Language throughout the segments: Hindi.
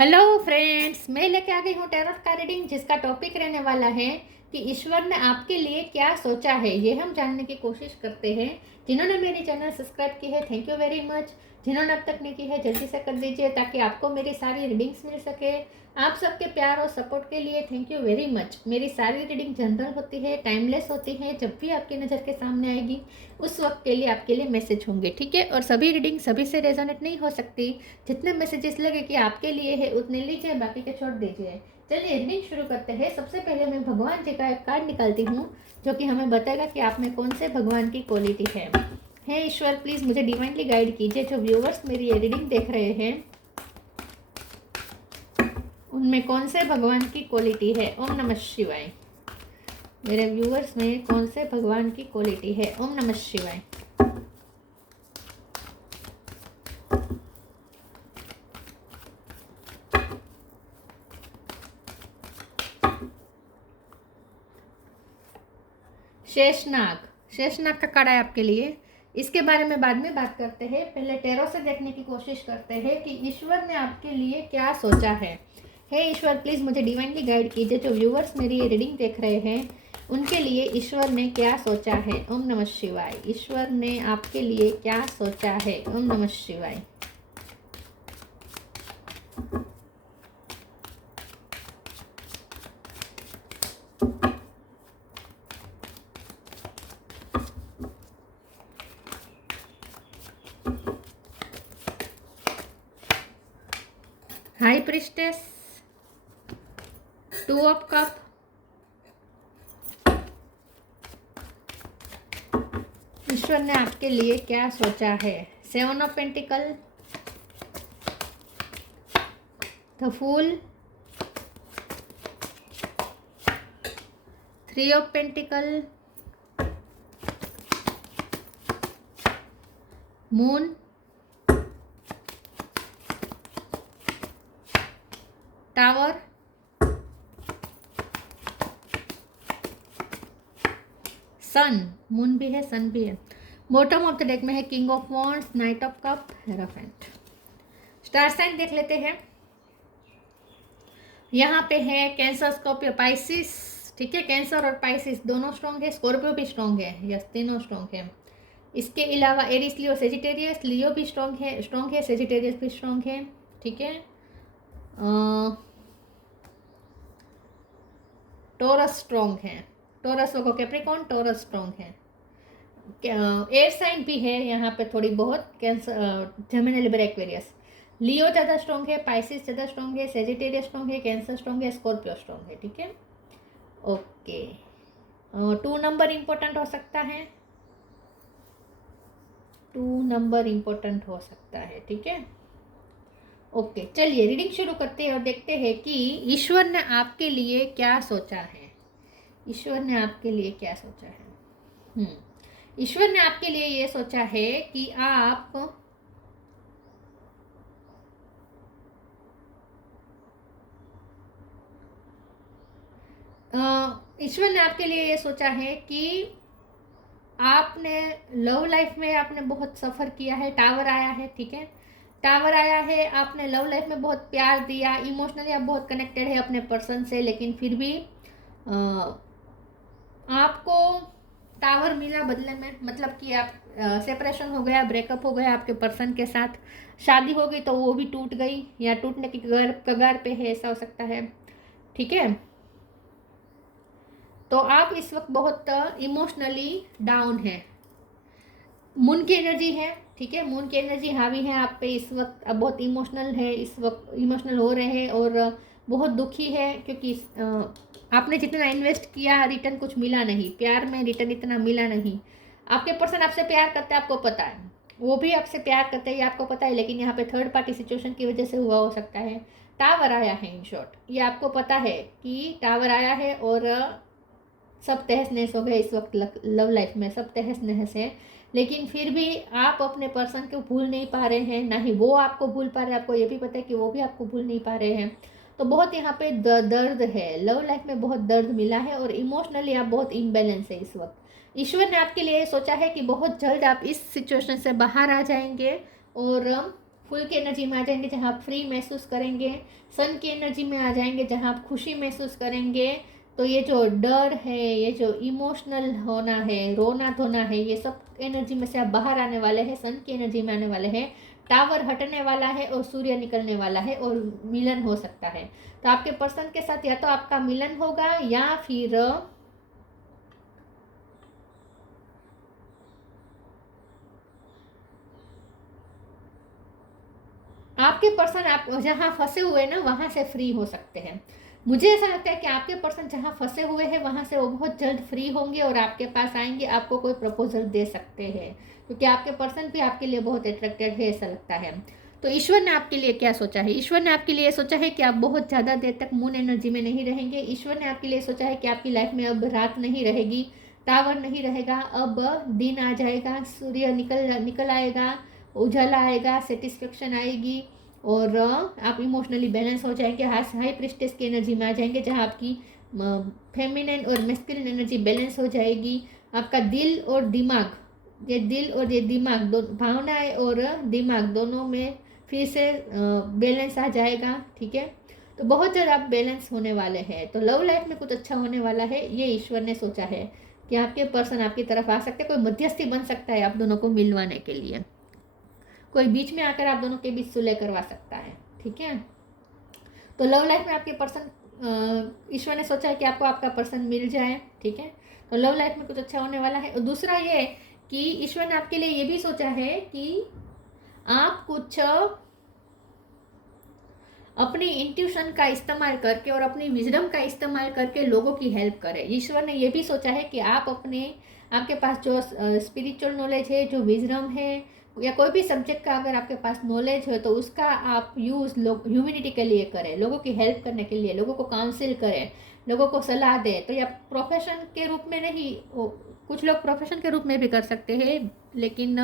हेलो फ्रेंड्स, मैं लेके आ गई हूँ टैरोट का रीडिंग जिसका टॉपिक रहने वाला है कि ईश्वर ने आपके लिए क्या सोचा है। ये हम जानने की कोशिश करते हैं। जिन्होंने मेरी चैनल सब्सक्राइब की है, थैंक यू वेरी मच। जिन्होंने अब तक नहीं की है, जल्दी से कर दीजिए ताकि आपको मेरी सारी रीडिंग्स मिल सके। आप सबके प्यार और सपोर्ट के लिए थैंक यू वेरी मच। मेरी सारी रीडिंग जनरल होती है, टाइमलेस होती है। जब भी आपकी नज़र के सामने आएगी उस वक्त के लिए आपके लिए मैसेज होंगे, ठीक है। और सभी रीडिंग सभी से रेजोनेट नहीं हो सकती। जितने मैसेजेस लगे कि आपके लिए है उतने लीजिए, बाकी के छोड़ दीजिए। चलिए रीडिंग शुरू करते हैं। सबसे पहले मैं भगवान जी का एक कार्ड निकालती हूँ जो कि हमें बताएगा कि आप में कौन से भगवान की क्वालिटी है। हे ईश्वर, प्लीज़ मुझे डिवाइनली गाइड कीजिए। जो व्यूवर्स मेरी ये रीडिंग देख रहे हैं उनमें कौन से भगवान की क्वालिटी है। ओम नमः शिवाय। मेरे व्यूवर्स में कौन से भगवान की क्वालिटी है। ओम नमः शिवाय। शेषनाग का कार्ड है आपके लिए। इसके बारे में बाद में बात करते हैं। पहले टैरो से देखने की कोशिश करते हैं कि ईश्वर ने आपके लिए क्या सोचा है। हे ईश्वर, प्लीज़ मुझे डिवाइनली गाइड कीजिए। जो व्यूवर्स मेरी ये रीडिंग देख रहे हैं उनके लिए ईश्वर ने क्या सोचा है। ओम नमः शिवाय। ईश्वर ने आपके लिए क्या सोचा है। ओम नमः शिवाय। हाई प्रिस्टेस, 2 ऑफ कप, ईश्वर ने आपके लिए क्या सोचा है। 7 of pentacle, the fool, 3 of pentacle, moon, tower, sun. Moon भी है, सन भी है। बॉटम ऑफ द डेक में है king of wands, knight of cup, hierophant. Star sign देख लेते हैं। यहाँ पे है कैंसर, स्कॉर्पियो, पाइसिस, ठीक है। कैंसर और पाइसिस दोनों स्ट्रॉन्ग है। स्कॉर्पियो भी स्ट्रॉन्ग है, यस, तीनों स्ट्रॉन्ग है। इसके अलावा एरिस, लियो, सेजिटेरियस। लियो भी स्ट्रॉन्ग है, सेजिटेरियस भी स्ट्रॉन्ग है, ठीक है। टोरस स्ट्रॉन्ग है, टोरस को कैप्रिकॉर्न, टोरस स्ट्रॉन्ग है। एयर साइन भी है यहाँ पे थोड़ी बहुत, कैंसर, जेमिनी, लिबर, एक्वेरियस। लियो ज़्यादा स्ट्रॉन्ग है, पाइसिस ज़्यादा स्ट्रॉन्ग है, सेजिटेरियस स्ट्रॉन्ग है, कैंसर स्ट्रॉन्ग है, स्कॉर्पियो स्ट्रॉन्ग है, ठीक है। ओके, 2 नंबर इम्पोर्टेंट हो सकता है, 2 नंबर इम्पोर्टेंट हो सकता है, ठीक है। ओके, चलिए रीडिंग शुरू करते हैं और देखते हैं कि ईश्वर ने आपके लिए क्या सोचा है। ईश्वर ने आपके लिए क्या सोचा है। ईश्वर ने आपके लिए ये सोचा है कि आप ईश्वर ने आपके लिए ये सोचा है कि आपने लव लाइफ में आपने बहुत सफ़र किया है। टावर आया है, ठीक है। टावर आया है, आपने लव लाइफ में बहुत प्यार दिया, इमोशनली आप बहुत कनेक्टेड है अपने पर्सन से, लेकिन फिर भी आपको टावर मिला बदले में, मतलब कि आप सेपरेशन हो गया, ब्रेकअप हो गया आपके पर्सन के साथ। शादी हो गई तो वो भी टूट गई या टूटने की कगार पे है, ऐसा हो सकता है, ठीक है। तो आप इस वक्त बहुत इमोशनली डाउन है। मून की एनर्जी है, ठीक है। मून की एनर्जी हावी है आप पे इस वक्त। अब बहुत इमोशनल है, इस वक्त इमोशनल हो रहे हैं और बहुत दुखी है क्योंकि आपने जितना इन्वेस्ट किया रिटर्न कुछ मिला नहीं। प्यार में रिटर्न इतना मिला नहीं। आपके पर्सन आपसे प्यार करते हैं, आपको पता है, वो भी आपसे प्यार करते हैं, ये आपको पता है, लेकिन यहाँ पे थर्ड पार्टी सिचुएशन की वजह से हुआ हो सकता है। टावर आया है, इन शॉर्ट ये आपको पता है कि टावर आया है और सब तहस नहस हो गए इस वक्त। लव लाइफ में सब तहस नहस है, लेकिन फिर भी आप अपने पर्सन को भूल नहीं पा रहे हैं, ना ही वो आपको भूल पा रहे हैं। आपको ये भी पता है कि वो भी आपको भूल नहीं पा रहे हैं। तो बहुत यहाँ पे दर्द है, लव लाइफ में बहुत दर्द मिला है और इमोशनली आप बहुत इम्बैलेंस है इस वक्त। ईश्वर ने आपके लिए सोचा है कि बहुत जल्द आप इस सिचुएशन से बाहर आ जाएंगे और फुल की एनर्जी में आ जाएंगे जहाँ आप फ्री महसूस करेंगे, सन की एनर्जी में आ जाएंगे जहाँ आप खुशी महसूस करेंगे। तो ये जो डर है, ये जो इमोशनल होना है, रोना धोना है, ये सब एनर्जी में से आप बाहर आने वाले हैं, सन की एनर्जी में आने वाले हैं। टावर हटने वाला है और सूर्य निकलने वाला है और मिलन हो सकता है। तो आपके पर्सन के साथ या तो आपका मिलन होगा या फिर आपके पर्सन आप जहाँ फंसे हुए ना वहाँ से फ्री हो सकते हैं। मुझे ऐसा लगता है कि आपके पर्सन जहाँ फंसे हुए हैं वहाँ से वो बहुत जल्द फ्री होंगे और आपके पास आएंगे, आपको कोई प्रपोजल दे सकते हैं, क्योंकि आपके पर्सन भी आपके लिए बहुत अट्रैक्टेड है, ऐसा लगता है। तो ईश्वर ने आपके लिए क्या सोचा है? ईश्वर ने आपके लिए सोचा है कि आप बहुत ज़्यादा देर तक मून एनर्जी में नहीं रहेंगे। ईश्वर ने आपके लिए सोचा है कि आपकी लाइफ में अब रात नहीं रहेगी, टावर नहीं रहेगा, अब दिन आ जाएगा, सूर्य निकल आएगा, उजाला आएगा, सेटिस्फेक्शन आएगी और आप इमोशनली बैलेंस हो जाएंगे, हाई प्रिस्टेस की एनर्जी में आ जाएंगे जहाँ आपकी फेमिनिन और मेस्कुलिन एनर्जी बैलेंस हो जाएगी। आपका दिल और दिमाग, ये दिल और ये दिमाग दो भावनाएं और दिमाग दोनों में फिर से बैलेंस आ जाएगा, ठीक है। तो बहुत ज़्यादा आप बैलेंस होने वाले हैं। तो लव लाइफ में कुछ अच्छा होने वाला है, ये ईश्वर ने सोचा है कि आपके पर्सन आपकी तरफ आ सकते हैं, कोई मध्यस्थी बन सकता है आप दोनों को मिलवाने के लिए, कोई बीच में आकर आप दोनों के बीच सुलह करवा सकता है, ठीक है। तो लव लाइफ में आपके पर्सन, ईश्वर ने सोचा है कि आपको आपका पर्सन मिल जाए, ठीक है। तो लव लाइफ में कुछ अच्छा होने वाला है। और दूसरा ये कि ईश्वर ने आपके लिए ये भी सोचा है कि आप कुछ अपनी इंट्यूशन का इस्तेमाल करके और अपनी विजडम का इस्तेमाल करके लोगों की हेल्प करें। ईश्वर ने ये भी सोचा है कि आप आपके पास जो स्पिरिचुअल नॉलेज है, जो विजडम है, या कोई भी सब्जेक्ट का अगर आपके पास नॉलेज है तो उसका आप यूज़ ह्यूमैनिटी के लिए करें, लोगों की हेल्प करने के लिए, लोगों को काउंसिल करें, लोगों को सलाह दें। तो या प्रोफेशन के रूप में नहीं, कुछ लोग प्रोफेशन के रूप में भी कर सकते हैं, लेकिन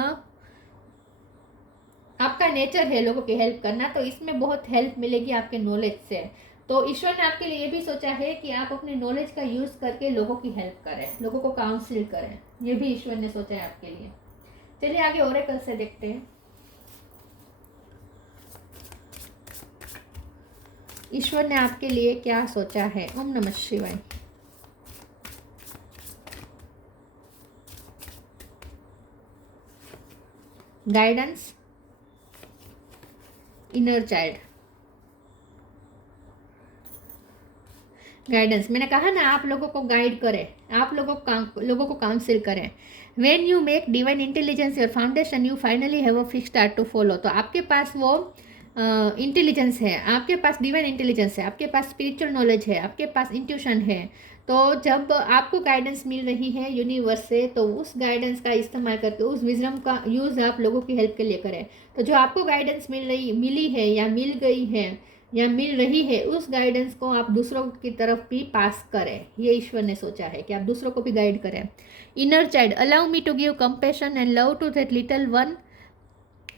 आपका नेचर है लोगों की हेल्प करना, तो इसमें बहुत हेल्प मिलेगी आपके नॉलेज से। तो ईश्वर ने आपके लिए ये भी सोचा है कि आप अपने नॉलेज का यूज़ करके लोगों की हेल्प करें, लोगों को काउंसिल करें, ये भी ईश्वर ने सोचा है आपके लिए। चलिए आगे ओरेकल से देखते हैं ईश्वर ने आपके लिए क्या सोचा है। ओम नमः शिवाय। Guidance, inner child, guidance. मैंने कहा ना, आप लोगों को गाइड करें, आप लोगों को काउंसिल करें। When you make divine intelligence your foundation you finally have a fix star to follow. तो आपके पास वो इंटेलिजेंस है, आपके पास डिवाइन इंटेलिजेंस है, आपके पास स्पिरिचुअल नॉलेज है, आपके पास इंट्यूशन है। तो जब आपको गाइडेंस मिल रही है यूनिवर्स से, तो उस गाइडेंस का इस्तेमाल करके, उस विजडम का यूज़ आप लोगों की हेल्प के लिए करें। तो जो आपको गाइडेंस मिली है या मिल गई है या मिल रही है, उस गाइडेंस को आप दूसरों की तरफ भी पास करें। ये ईश्वर ने सोचा है कि आप दूसरों को भी गाइड करें। Inner child, allow me to give compassion and love to that little one,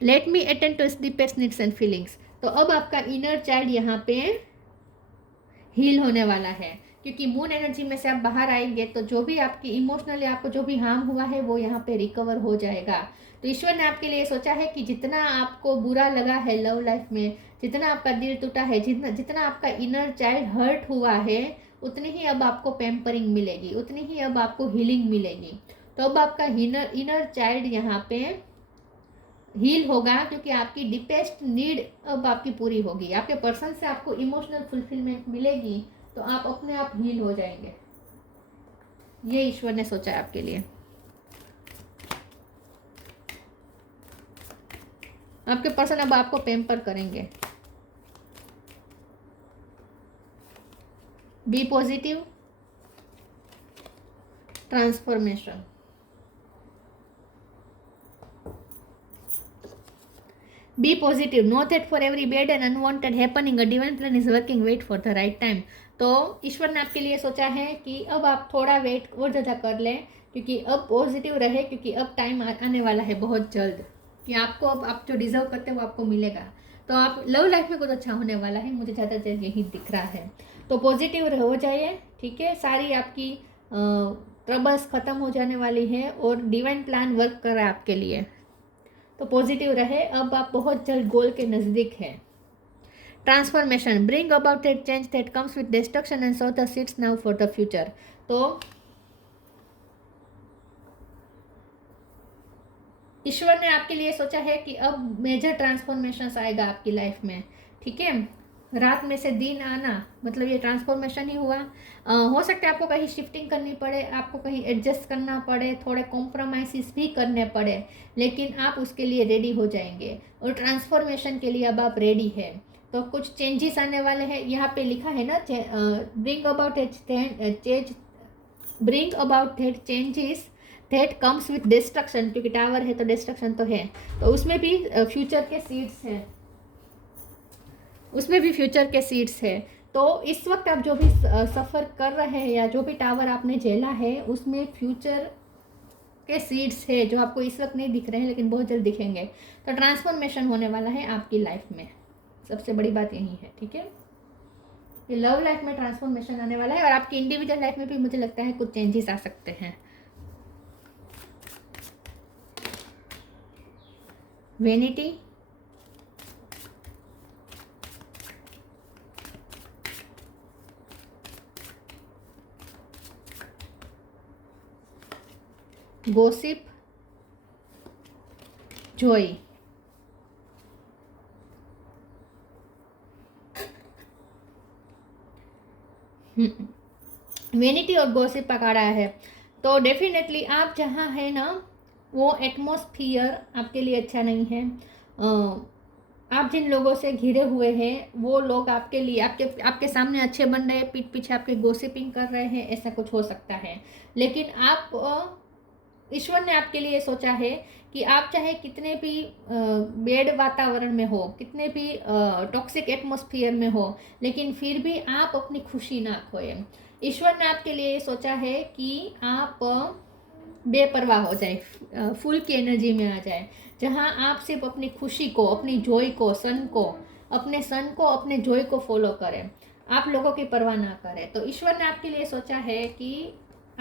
let me attend to its deepest needs and feelings. तो अब आपका इनर चाइल्ड यहाँ पे हील होने वाला है, क्योंकि मून एनर्जी में से आप बाहर आएंगे तो जो भी आपकी इमोशनली आपको जो भी हार्म हुआ है वो यहाँ पे रिकवर हो जाएगा। तो ईश्वर ने आपके लिए सोचा है कि जितना आपको बुरा लगा है लव लाइफ में, जितना आपका दिल टूटा है, जितना आपका इनर चाइल्ड हर्ट हुआ है, उतनी ही अब आपको पैम्परिंग मिलेगी, उतनी ही अब आपको हीलिंग मिलेगी। तो अब आपका इनर चाइल्ड यहाँ पे हील होगा, क्योंकि आपकी डीपेस्ट नीड अब आपकी पूरी होगी, आपके पर्सन से आपको इमोशनल फुलफिलमेंट मिलेगी, तो आप अपने आप हील हो जाएंगे। ये ईश्वर ने सोचा है आपके लिए। आपके पर्सन अब आपको पैम्पर करेंगे। Be positive, transformation. Be positive. Know that for every bad and unwanted happening, a divine plan is working. Wait for the right time. तो ईश्वर ने आपके लिए सोचा है कि अब आप थोड़ा वेट और ज़्यादा कर लें, क्योंकि अब पॉजिटिव रहे, क्योंकि अब टाइम आने वाला है बहुत जल्द कि आपको अब आप जो डिजर्व करते हैं वो आपको मिलेगा। तो आप लव लाइफ में कुछ अच्छा होने वाला है, मुझे ज़्यादातर यही दिख रहा है। तो पॉजिटिव हो जाइए, ठीक है। सारी आपकी ट्रबल्स ख़त्म हो जाने वाली है और डिवाइन प्लान वर्क कर रहा है आपके लिए। तो पॉजिटिव रहे, अब आप बहुत जल्द गोल के नज़दीक हैं। Transformation, bring about that change that comes with destruction and so the seeds now for the future. तो ईश्वर ने आपके लिए सोचा है कि अब मेजर ट्रांसफॉर्मेशन आएगा आपकी लाइफ में, ठीक है। रात में से दिन आना मतलब ये ट्रांसफॉर्मेशन ही हुआ। हो सकता है आपको कहीं शिफ्टिंग करनी पड़े, आपको कहीं एडजस्ट करना पड़े, थोड़े कॉम्प्रोमाइज़ भी करने पड़े, लेकिन आप उसके लिए रेडी हो जाएंगे और ट्रांसफॉर्मेशन के लिए अब आप रेडी है। तो कुछ चेंजेस आने वाले हैं, यहाँ पे लिखा है ना, bring about change, bring about that changes that comes with destruction, क्योंकि टावर है तो डिस्ट्रक्शन तो है, तो उसमें भी फ्यूचर के सीड्स हैं, उसमें भी फ्यूचर के सीड्स है। तो इस वक्त आप जो भी सफ़र कर रहे हैं या जो भी टावर आपने झेला है उसमें फ्यूचर के सीड्स है जो आपको इस वक्त नहीं दिख रहे हैं लेकिन बहुत जल्द दिखेंगे। तो ट्रांसफॉर्मेशन होने वाला है आपकी लाइफ में, सबसे बड़ी बात यही है, ठीक है। ये लव लाइफ में ट्रांसफॉर्मेशन आने वाला है और आपकी इंडिविजुअल लाइफ में भी मुझे लगता है कुछ चेंजेस आ सकते हैं। Vanity, gossip, joy। वेनिटी और गॉसिप पकड़ा है तो डेफिनेटली आप जहाँ है ना वो एटमॉस्फियर आपके लिए अच्छा नहीं है। आप जिन लोगों से घिरे हुए हैं वो लोग आपके लिए आपके सामने अच्छे बन रहे हैं, पीठ पीछे आपके गॉसिपिंग कर रहे हैं, ऐसा कुछ हो सकता है। लेकिन आप ईश्वर ने आपके लिए सोचा है कि आप चाहे कितने भी बेड वातावरण में हो, कितने भी टॉक्सिक एटमॉस्फेयर में हो, लेकिन फिर भी आप अपनी खुशी ना खोए। ईश्वर ने आपके लिए सोचा है कि आप बेपरवाह हो जाए, फुल की एनर्जी में आ जाए, जहां आप सिर्फ अपनी खुशी को, अपनी जॉय को, अपने जॉय को फॉलो करें, आप लोगों की परवाह ना करें। तो ईश्वर ने आपके लिए सोचा है कि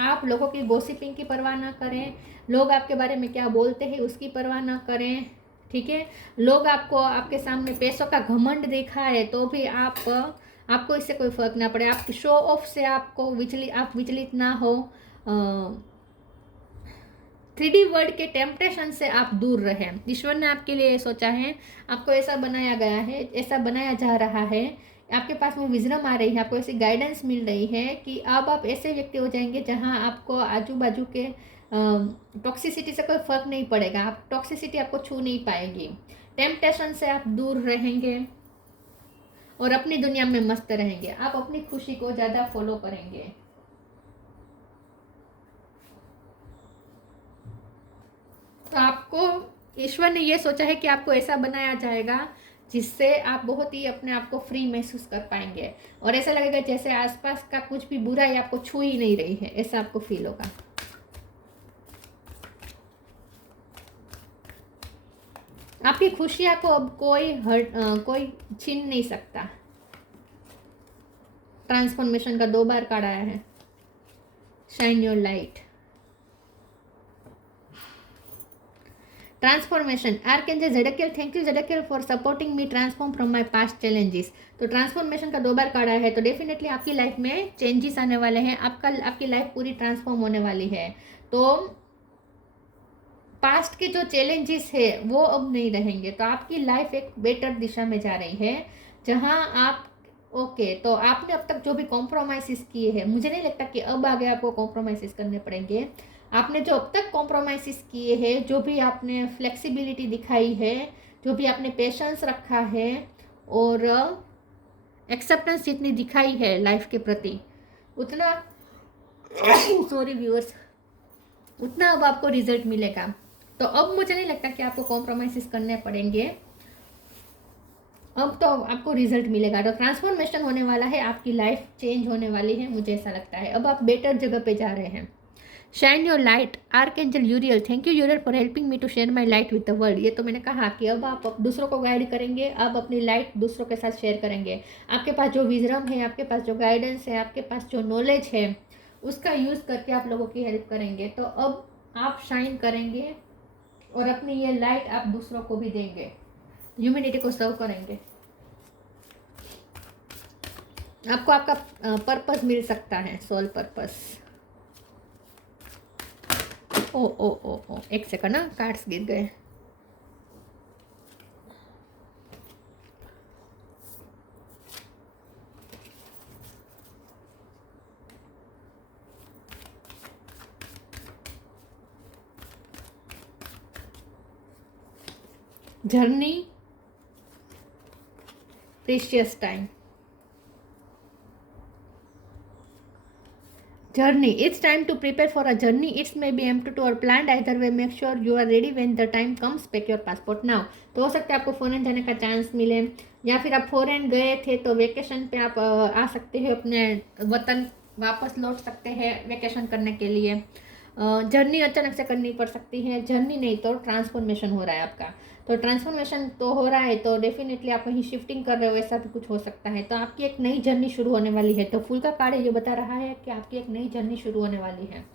आप लोगों की गॉसिपिंग की परवाह ना करें, लोग आपके बारे में क्या बोलते हैं उसकी परवाह ना करें, ठीक है। लोग आपके सामने पैसों का घमंड दिखाए तो भी आपको इससे कोई फर्क ना पड़े, आप शो ऑफ से आप विचलित ना हो। 3D वर्ल्ड के टेम्पटेशन से आप दूर रहें। ईश्वर ने आपके लिए सोचा है, आपको ऐसा बनाया गया है, ऐसा बनाया जा रहा है, आपके पास में विजडम आ रही है, आपको ऐसी गाइडेंस मिल रही है कि अब आप ऐसे व्यक्ति हो जाएंगे जहां आपको आजू बाजू के टॉक्सिसिटी से कोई फर्क नहीं पड़ेगा, आप टॉक्सिसिटी आपको छू नहीं पाएगी, टेम्पटेशन से आप दूर रहेंगे और अपनी दुनिया में मस्त रहेंगे, आप अपनी खुशी को ज़्यादा फॉलो करेंगे। तो आपको ईश्वर ने ये सोचा है कि आपको ऐसा बनाया जाएगा जिससे आप बहुत ही अपने आप को फ्री महसूस कर पाएंगे और ऐसा लगेगा जैसे आसपास का कुछ भी बुराई आपको छू ही नहीं रही है, ऐसा आपको फील होगा। आपकी खुशियां को अब कोई छीन नहीं सकता। ट्रांसफॉर्मेशन का 2 बार कार्ड आया है, shine your light. Transformation, archangel Zadkiel, thank you Zadkiel for supporting me transform from my past challenges. तो ट्रांसफॉर्मेशन का 2 बार कार्ड आया है तो डेफिनेटली आपकी लाइफ में चेंजेस आने वाले हैं, आपकी लाइफ पूरी ट्रांसफॉर्म होने वाली है। तो पास्ट के जो चैलेंजेस है वो अब नहीं रहेंगे, तो आपकी लाइफ एक बेटर दिशा में जा रही है जहां आप तो आपने अब तक जो भी कॉम्प्रोमाइज़ किए हैं, मुझे नहीं लगता कि अब आगे आपको कॉम्प्रोमाइज़ करने पड़ेंगे। आपने जो अब तक कॉम्प्रोमाइज़ किए हैं, जो भी आपने फ्लेक्सिबिलिटी दिखाई है, जो भी आपने पेशेंस रखा है और एक्सेप्टेंस जितनी दिखाई है लाइफ के प्रति, उतना सॉरी व्यूअर्स, उतना अब आपको रिजल्ट मिलेगा। तो अब मुझे नहीं लगता कि आपको कॉम्प्रोमाइज़ करने पड़ेंगे, अब तो आपको रिजल्ट मिलेगा। तो ट्रांसफॉर्मेशन होने वाला है, आपकी लाइफ चेंज होने वाली है, मुझे ऐसा लगता है। अब आप बेटर जगह पे जा रहे हैं। Shine your light, archangel Uriel, thank you Uriel for helping me to share my light with the world. ये तो मैंने कहा कि अब आप दूसरों को गाइड करेंगे, अब अपनी लाइट दूसरों के साथ शेयर करेंगे। आपके पास जो विजडम है, आपके पास जो गाइडेंस है, आपके पास जो नॉलेज है, उसका यूज़ करके आप लोगों की हेल्प करेंगे। तो अब आप शाइन करेंगे और अपनी ये लाइट आप दूसरों को भी देंगे, ह्यूमैनिटी को सर्व करेंगे। आपको आपका पर्पस मिल सकता है, सोल पर्पस। ओ ओ ओ ओ एक सेकंड ना, कार्ड्स गिर गए। Journey, precious time. Journey. It's time to prepare for a journey. It may be empty or planned. Either way, make sure you are ready when the time comes. Pack your passport now. तो हो सकता है आपको फॉरेन जाने का चांस मिले, या फिर आप फॉरेन गए थे तो वेकेशन पे आप आ सकते हैं, अपने वतन वापस लौट सकते हैं वेकेशन करने के लिए। जर्नी अचानक से करनी पड़ सकती है, जर्नी नहीं तो ट्रांसफॉर्मेशन हो रहा है आपका। तो ट्रांसफॉर्मेशन तो हो रहा है, तो डेफिनेटली आप कहीं शिफ्टिंग कर रहे हो, ऐसा भी कुछ हो सकता है। तो आपकी एक नई जर्नी शुरू होने वाली है। तो फुल का कार्ड ये बता रहा है कि आपकी एक नई जर्नी शुरू होने वाली है।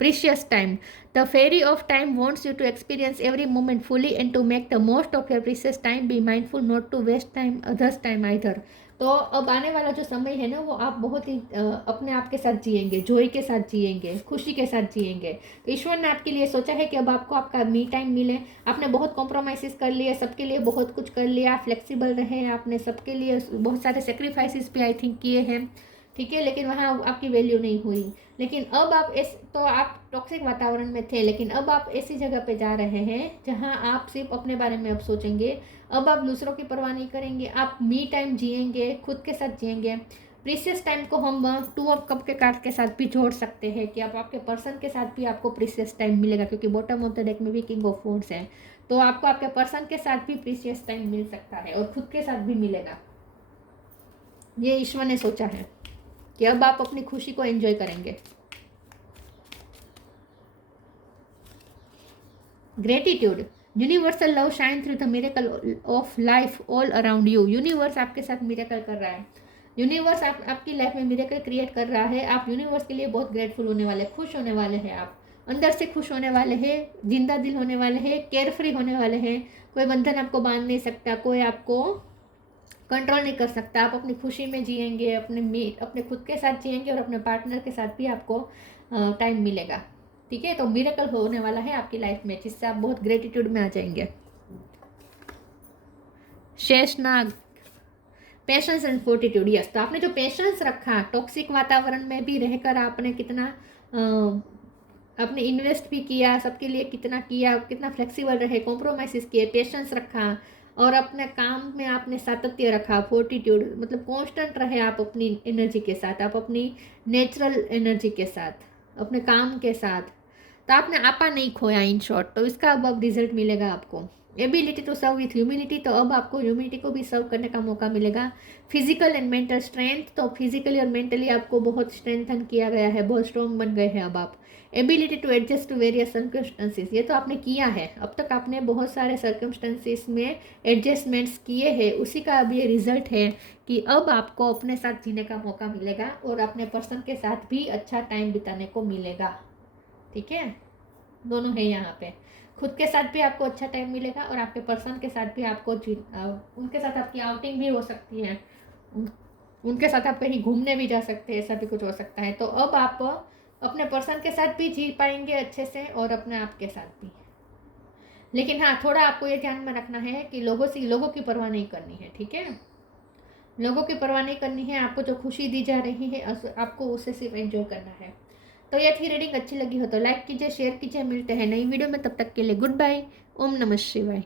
Precious time. The fairy of time wants you to experience every moment fully and to make the most of your precious time. Be mindful not to waste time, others' time either. तो अब आने वाला जो समय है ना, वो आप बहुत ही अपने आप के साथ जिएंगे, जॉय के साथ जिएंगे, खुशी के साथ जिएंगे। तो ईश्वर ने आपके लिए सोचा है कि अब आपको आपका मी टाइम मिले। आपने बहुत कॉम्प्रोमाइज़ कर लिए, सबके लिए बहुत कुछ कर लिया, फ्लेक्सिबल रहे, आपने सबके लिए बहुत सारे सेक्रीफाइसेस भी आई थिंक किए हैं, ठीक है, लेकिन वहाँ आपकी वैल्यू नहीं हुई। लेकिन अब आप तो आप टॉक्सिक वातावरण में थे, लेकिन अब आप ऐसी जगह पे जा रहे हैं जहाँ आप सिर्फ अपने बारे में अब सोचेंगे। अब आप दूसरों की परवाह नहीं करेंगे, आप मी टाइम जिएंगे, खुद के साथ जिएंगे। प्रीशियस टाइम को हम 2 ऑफ कप के कार्ड के साथ भी जोड़ सकते हैं कि आप आपके पर्सन के साथ भी आपको प्रीशियस टाइम मिलेगा, क्योंकि बॉटम ऑफ द डेक में भी किंग ऑफ वॉन्ड्स है। तो आपको आपके पर्सन के साथ भी प्रीशियस टाइम मिल सकता है और खुद के साथ भी मिलेगा। ये ईश्वर ने सोचा है कि अब आप अपनी खुशी को एंजॉय करेंगे। Gratitude. Universal love shine through the miracle of life all around you. Universe आपके साथ मिरेकल कर रहा है, यूनिवर्स आपकी लाइफ में मिरेकल क्रिएट कर रहा है। आप यूनिवर्स के लिए बहुत ग्रेटफुल होने वाले, खुश होने वाले हैं, आप अंदर से खुश होने वाले हैं, जिंदा दिल होने वाले हैं, केयर फ्री होने वाले हैं। कोई बंधन आपको बांध नहीं सकता, कोई आपको कंट्रोल नहीं कर सकता। आप अपनी खुशी में जिएंगे, अपने खुद के साथ जिएंगे और अपने पार्टनर के साथ भी आपको टाइम मिलेगा, ठीक है। तो मिरेकल होने वाला है आपकी लाइफ में, जिससे आप बहुत ग्रेटिट्यूड में आ जाएंगे। Sheshnag. Patience and fortitude. Yes, तो आपने जो पेशेंस रखा, टॉक्सिक वातावरण में भी रहकर आपने कितना आपने इन्वेस्ट भी किया, सबके लिए कितना किया, कितना फ्लेक्सिबल रहे, कॉम्प्रोमाइज़ किए, पेशेंस रखा और अपने काम में आपने सातत्य रखा, फोर्टिट्यूड मतलब कांस्टेंट रहे आप अपनी एनर्जी के साथ, आप अपनी नेचुरल एनर्जी के साथ, अपने काम के साथ। तो आपने आपा नहीं खोया इन शॉर्ट। तो इसका अब रिजल्ट मिलेगा आपको। Ability to serve with humility, तो अब आपको ह्यूमिलिटी को भी सर्व करने का मौका मिलेगा। फिजिकल एंड मेंटल स्ट्रेंथ, तो फिजिकली और मेंटली आपको बहुत स्ट्रेंथन किया गया है, बहुत स्ट्रॉन्ग बन गए हैं अब आप। Ability to adjust to various circumstances, ये तो आपने किया है, अब तक आपने बहुत सारे सर्कमस्टेंसेस में एडजस्टमेंट्स किए हैं, उसी का अब ये रिजल्ट है कि अब आपको अपने साथ जीने का मौका मिलेगा और अपने पर्सन के साथ भी अच्छा टाइम बिताने को मिलेगा, ठीक है। दोनों है यहाँ पे, खुद के साथ भी आपको अच्छा टाइम मिलेगा और आपके पर्सन के साथ भी आपको उनके साथ आपकी आउटिंग भी हो सकती है, उनके साथ आप कहीं घूमने भी जा सकते हैं, ऐसा भी कुछ हो सकता है। तो अब आप अपने पर्सन के साथ भी जी पाएंगे अच्छे से और अपने आप के साथ भी। लेकिन हाँ, थोड़ा आपको ये ध्यान में रखना है कि लोगों की परवाह नहीं करनी है, ठीक है। लोगों की परवाह नहीं करनी है, आपको जो खुशी दी जा रही है आपको उसे सिर्फ एंजॉय करना है। तो ये थी रीडिंग, अच्छी लगी हो तो लाइक कीजिए, शेयर कीजिए। मिलते हैं नई वीडियो में, तब तक के लिए गुड बाय। ओम नमः शिवाय।